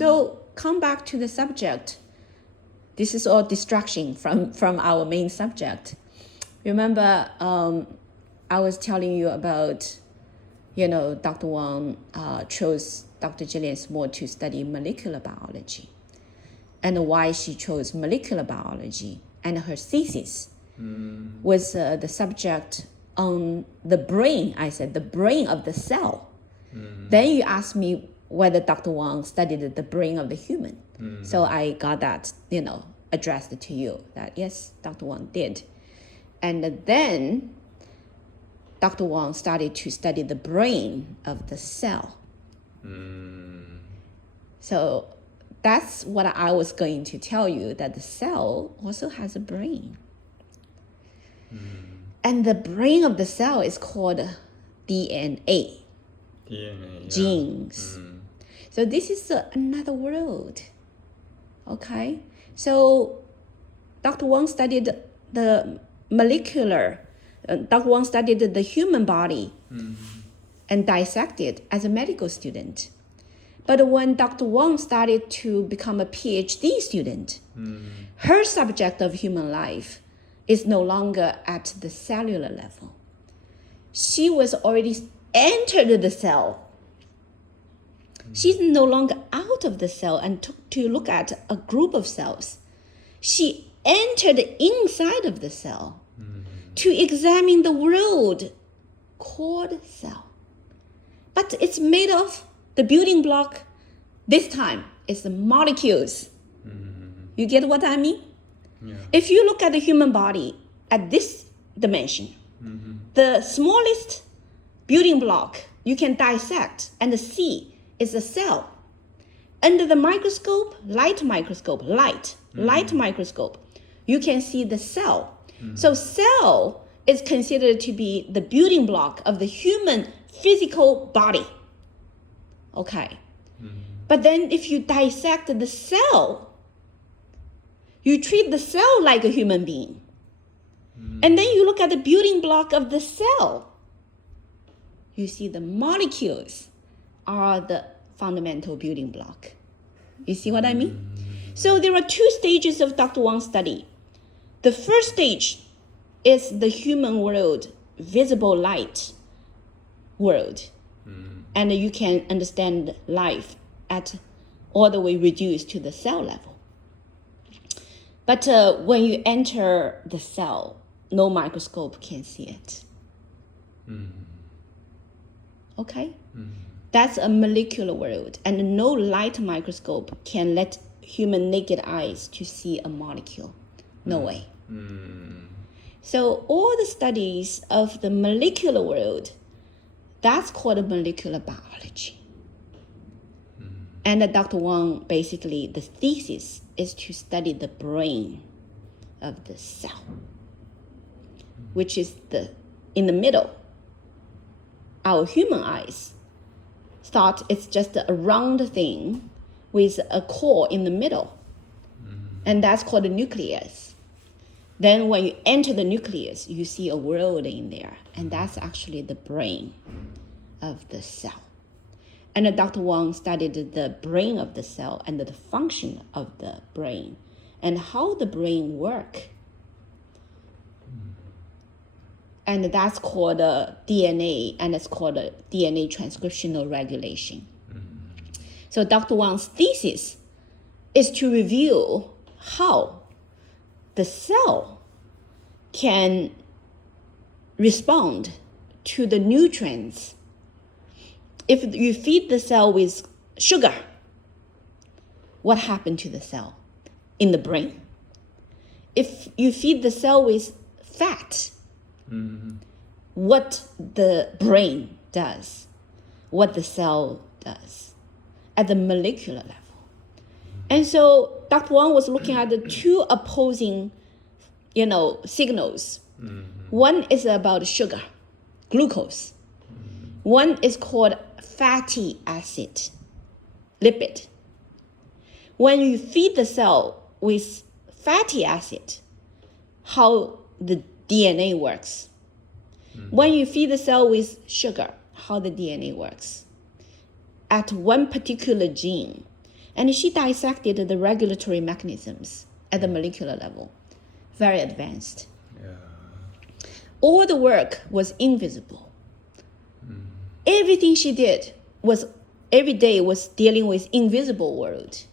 So come back to the subject. This is all distraction from our main subject. Remember, I was telling you about, Dr. Wang chose Dr. Gillian Small to study molecular biology, and why she chose molecular biology, and her thesis was the subject on the brain. I said the brain of the cell. Then you asked me whether Dr. Wang studied the brain of the human. So I got that, addressed to you that yes, Dr. Wang did. And then Dr. Wang started to study the brain of the cell. So that's what I was going to tell you, that the cell also has a brain. And the brain of the cell is called DNA. Genes. So this is another world. Okay? So Dr. Wang studied the molecular, Dr. Wang studied the human body and dissected as a medical student. But when Dr. Wang started to become a PhD student, her subject of human life is no longer at the cellular level. She was already entered the cell. She's no longer out of the cell and took to look at a group of cells. She entered inside of the cell to examine the world called cell. But it's made of the building block. This time is the molecules. You get what I mean? Yeah. If you look at the human body at this dimension, the smallest building block you can dissect and see is a cell. Under the microscope, light microscope, you can see the cell. So cell is considered to be the building block of the human physical body. Okay. But then if you dissect the cell, you treat the cell like a human being. And then you look at the building block of the cell. You see the molecules are the fundamental building block. You see what I mean? So there are two stages of Dr. Wang's study. The first stage is the human world, visible light world. And you can understand life at all the way reduced to the cell level. But when you enter the cell, no microscope can see it. Okay? That's a molecular world, and no light microscope can let human naked eyes to see a molecule. No way. So all the studies of the molecular world, that's called molecular biology. And Dr. Wang, basically, the thesis is to study the brain of the cell, which is in the middle. Our human eyes thought it's just a round thing with a core in the middle. And that's called the nucleus. Then when you enter the nucleus, you see a world in there. And that's actually the brain of the cell. And Dr. Wang studied the brain of the cell and the function of the brain and how the brain works. And that's called DNA, and it's called DNA transcriptional regulation. So Dr. Wang's thesis is to reveal how the cell can respond to the nutrients. If you feed the cell with sugar, what happened to the cell in the brain? If you feed the cell with fat, what the brain does, what the cell does at the molecular level. And so Dr. Wang was looking at the two opposing, signals. One is about sugar, glucose. One is called fatty acid, lipid. When you feed the cell with fatty acid, how the DNA works. When you feed the cell with sugar, how the DNA works. At one particular gene, And she dissected the regulatory mechanisms at the molecular level. Very advanced. Yeah. All the work was invisible. Everything she did was every day was dealing with invisible world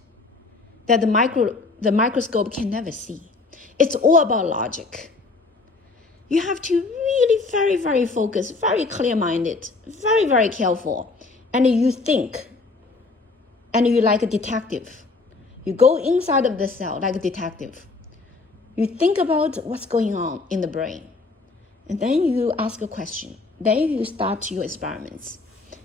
that the microscope can never see. It's all about logic. You have to really very, very focused, very clear-minded, very, very careful. And you think, and you like a detective. You go inside of the cell like a detective. You think about what's going on in the brain. And then you ask a question. Then you start your experiments.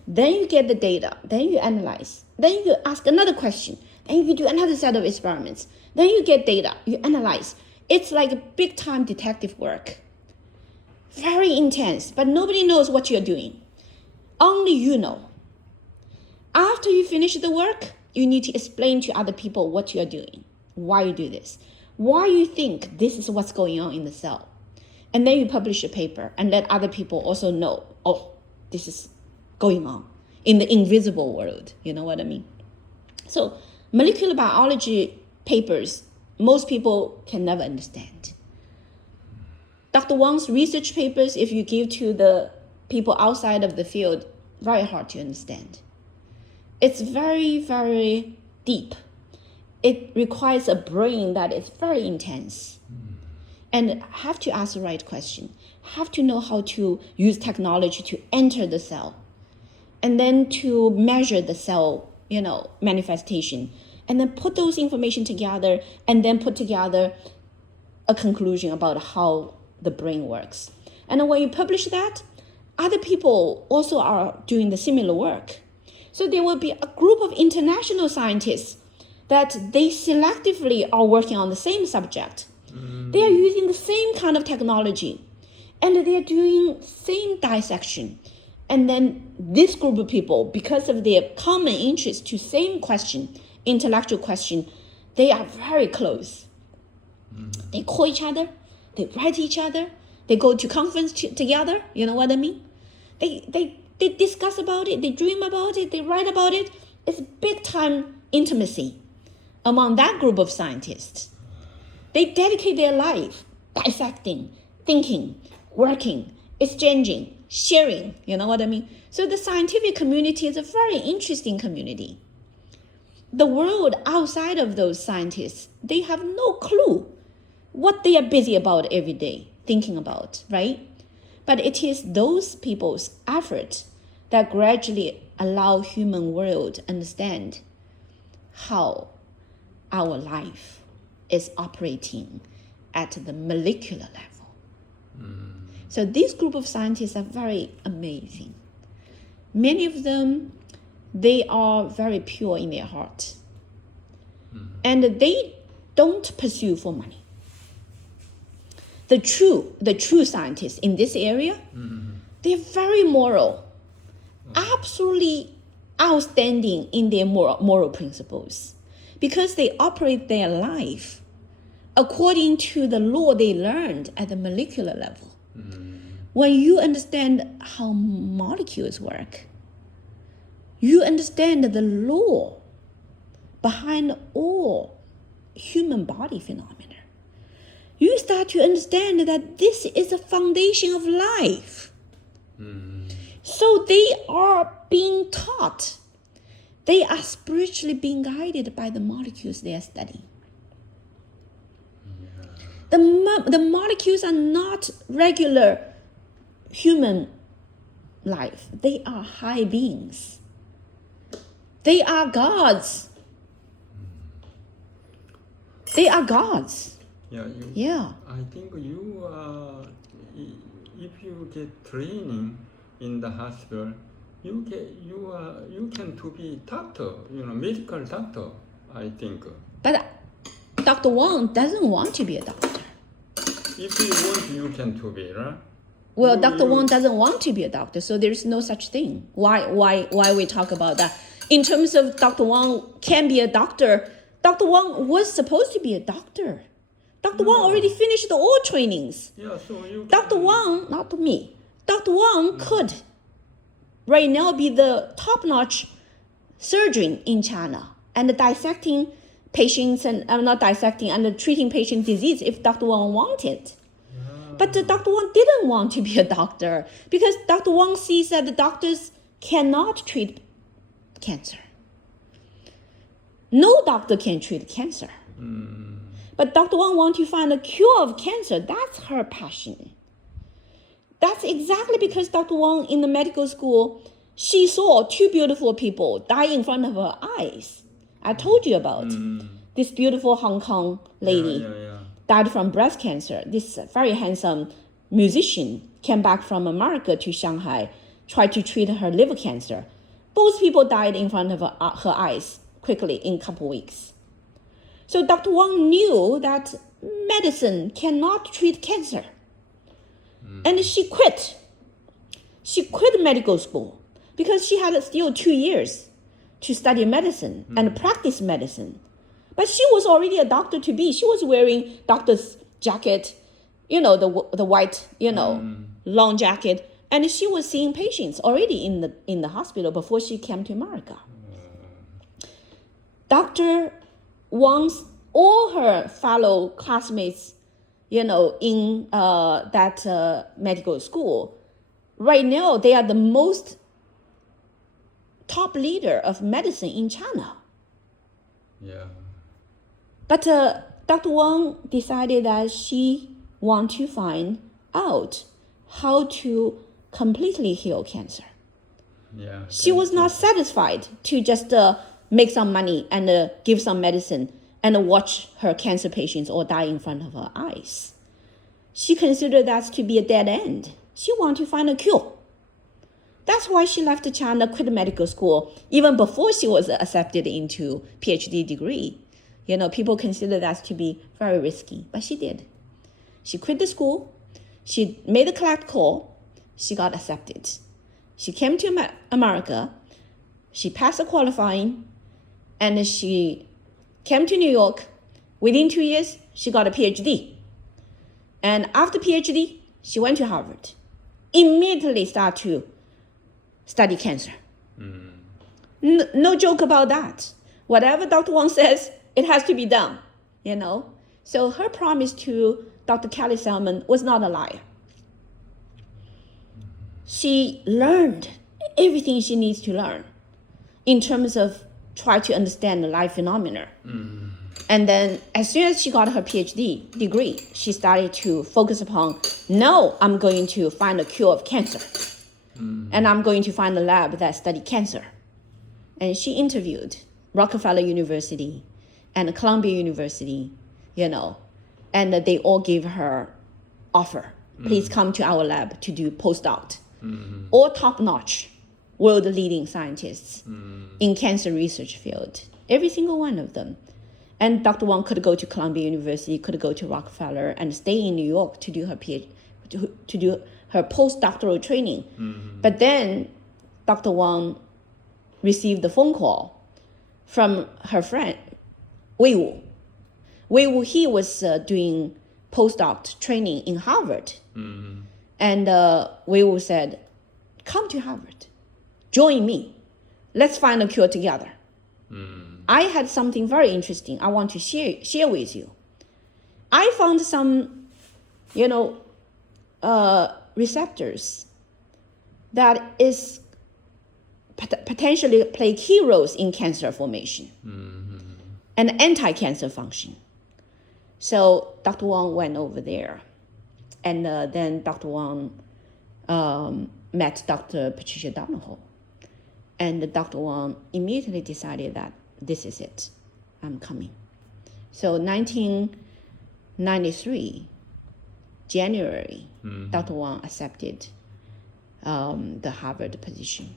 Then you get the data. Then you analyze. Then you ask another question. Then you do another set of experiments. Then you get data. You analyze. It's like a big-time detective work. Very intense, but nobody knows what you're doing. Only you know. After you finish the work, you need to explain to other people what you're doing, why you do this, why you think this is what's going on in the cell. And then you publish a paper and let other people also know, oh, this is going on in the invisible world. You know what I mean? So molecular biology papers, most people can never understand. Dr. Wang's research papers, if you give to the people outside of the field, very hard to understand. It's very, very deep. It requires a brain that is very intense. And have to ask the right question. Have to know how to use technology to enter the cell. And then to measure the cell, manifestation. And then put those information together and then put together a conclusion about how the brain works. And then when you publish that, other people also are doing the similar work. So there will be a group of international scientists that they selectively are working on the same subject. They are using the same kind of technology and they are doing same dissection. And then this group of people, because of their common interest to same question, intellectual question, they are very close. They call each other, they write each other, they go to conference together, you know what I mean? They discuss about it, they dream about it, they write about it. It's big time intimacy among that group of scientists. They dedicate their life dissecting, thinking, working, exchanging, sharing, you know what I mean? So the scientific community is a very interesting community. The world outside of those scientists, they have no clue what they are busy about every day, thinking about, right? But it is those people's effort that gradually allow human world to understand how our life is operating at the molecular level. So this group of scientists are very amazing. Many of them, they are very pure in their heart. And they don't pursue for money. The true scientists in this area, they're very moral, absolutely outstanding in their moral principles, because they operate their life according to the law they learned at the molecular level. When you understand how molecules work, you understand the law behind all human body phenomena. You start to understand that this is the foundation of life. So they are being taught. They are spiritually being guided by the molecules they are studying. The molecules are not regular human life. They are high beings. They are gods. They are gods. Yeah. I think you if you get training in the hospital, you can to be doctor, medical doctor, I think. But Dr. Wang doesn't want to be a doctor. If you want, you can to be, right? Well, Dr. Wang doesn't want to be a doctor, so there's no such thing. Why we talk about that? In terms of Dr. Wang can be a doctor, Dr. Wang was supposed to be a doctor. Dr. Wang already finished all trainings. Yeah, so you Dr. Wang, not me, Dr. Wang could right now be the top-notch surgeon in China. and dissecting patients and not dissecting and treating patient disease if Dr. Wang wanted. But Dr. Wang didn't want to be a doctor because Dr. Wang sees that the doctors cannot treat cancer. No doctor can treat cancer. But Dr. Wang wants to find a cure of cancer. That's her passion. That's exactly because Dr. Wang in the medical school, she saw two beautiful people die in front of her eyes. I told you about this beautiful Hong Kong lady died from breast cancer. This very handsome musician came back from America to Shanghai, tried to treat her liver cancer. Both people died in front of her eyes quickly in a couple weeks. So Dr. Wang knew that medicine cannot treat cancer. And she quit. She quit medical school because she had still 2 years to study medicine and practice medicine. But she was already a doctor to be. She was wearing doctor's jacket, the white, long jacket. And she was seeing patients already in the hospital before she came to America. Dr. Wang's, all her fellow classmates, in that medical school, right now they are the most top leader of medicine in China. Yeah. But Dr. Wang decided that she wants to find out how to completely heal cancer. Yeah. She was not satisfied to just make some money and give some medicine and watch her cancer patients all die in front of her eyes. She considered that to be a dead end. She wanted to find a cure. That's why she left China, quit medical school, even before she was accepted into PhD degree. People consider that to be very risky, but she did. She quit the school. She made a collect call. She got accepted. She came to America. She passed the qualifying, and she came to New York. Within 2 years, she got a PhD. And after PhD, she went to Harvard. Immediately started to study cancer. No joke about that. Whatever Dr. Wang says, it has to be done, So her promise to Dr. Kelly Salmon was not a lie. She learned everything she needs to learn in terms of try to understand the life phenomena. And then as soon as she got her PhD degree, she started to focus upon, no, I'm going to find a cure of cancer. And I'm going to find a lab that study cancer. And she interviewed Rockefeller University and Columbia University, and they all gave her offer. Please come to our lab to do postdoc. All top-notch, world-leading scientists in cancer research field, every single one of them. And Dr. Wang could go to Columbia University, could go to Rockefeller, and stay in New York to do her to do her postdoctoral training. But then Dr. Wang received the phone call from her friend, Wei Wu. Wei Wu, he was doing postdoc training in Harvard. And Wei Wu said, come to Harvard, join me. Let's find a cure together. I had something very interesting I want to share with you. I found some, receptors that is potentially play key roles in cancer formation and anti-cancer function. So Dr. Wang went over there, and then Dr. Wang met Dr. Patricia Donahoe, and Dr. Wang immediately decided that this is it, I'm coming. So 1993, January, Dr. Wang accepted the Harvard position.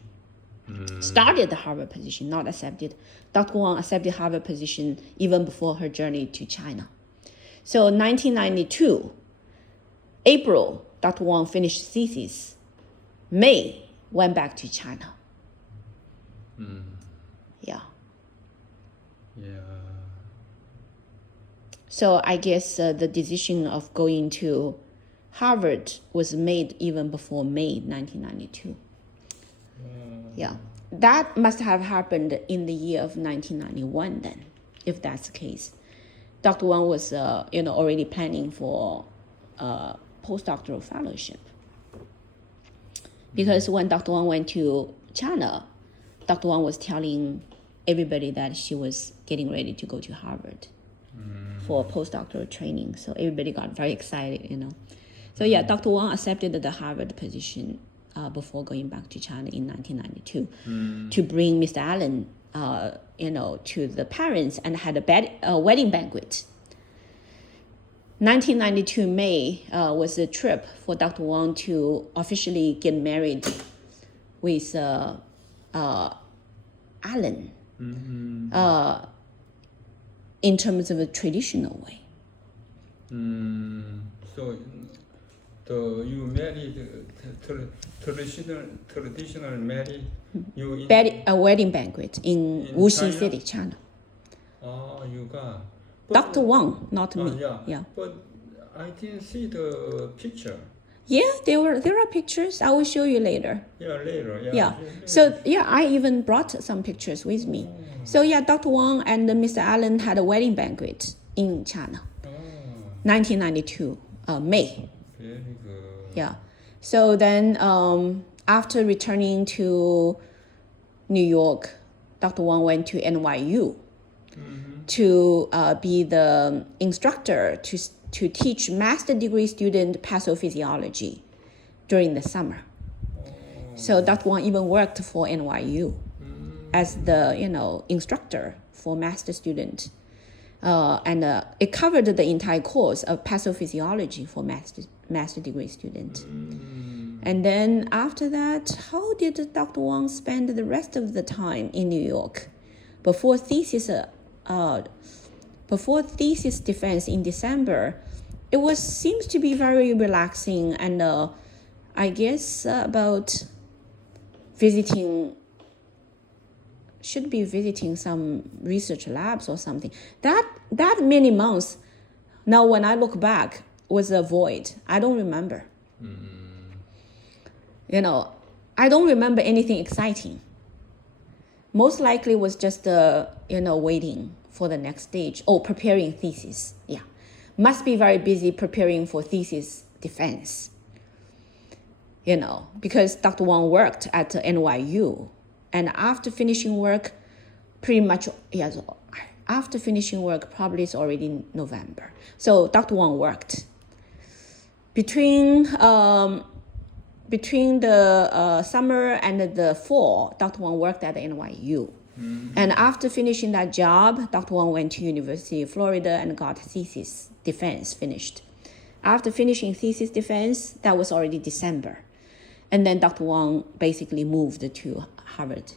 Started the Harvard position, not accepted. Dr. Wang accepted Harvard position even before her journey to China. So 1992, April, Dr. Wang finished thesis. May, went back to China. Yeah. So I guess the decision of going to Harvard was made even before May 1992. Yeah. that must have happened in the year of 1991 then, if that's the case. Dr. Wang was, already planning for a postdoctoral fellowship. Because when Dr. Wang went to China, Dr. Wang was telling everybody that she was getting ready to go to Harvard for postdoctoral training. So everybody got very excited, So yeah, Dr. Wang accepted the Harvard position before going back to China in 1992 to bring Mr. Allen, to the parents and had a wedding banquet. 1992 May was the trip for Dr. Wang to officially get married with Allen in terms of a traditional way. So you married traditional marriage? A wedding banquet in Wuxi City, China. You got. Dr. Wang, not me. Yeah. But I didn't see the picture. Yeah, there are pictures. I will show you later. Yeah, later. Yeah. So I even brought some pictures with me. So Dr. Wang and Mr. Allen had a wedding banquet in China. 1992, May. Very good. Yeah. So then after returning to New York, Dr. Wang went to NYU to be the instructor to teach master degree student pathophysiology during the summer. So Dr. Wang even worked for NYU as the instructor for master student. And it covered the entire course of pathophysiology for master degree student. And then after that, how did Dr. Wang spend the rest of the time in New York before thesis defense in December? It seems to be very relaxing, and I guess about should be visiting some research labs or something. That many months, now when I look back, was a void. I don't remember. I don't remember anything exciting. Most likely was just waiting for the next stage. Preparing thesis. Yeah, must be very busy preparing for thesis defense. Because Dr. Wang worked at NYU. And after finishing work, probably it's already November. So Dr. Wang worked. Between the summer and the fall, Dr. Wang worked at NYU. And after finishing that job, Dr. Wang went to University of Florida and got thesis defense finished. After finishing thesis defense, that was already December. And then Dr. Wang basically moved to Harvard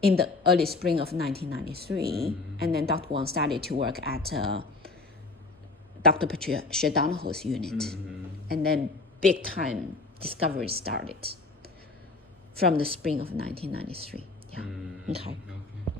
in the early spring of 1993. And then Dr. Wang started to work at Dr. Patricia Donahoe's unit. And then big time discovery started from the spring of 1993. Yeah. Okay.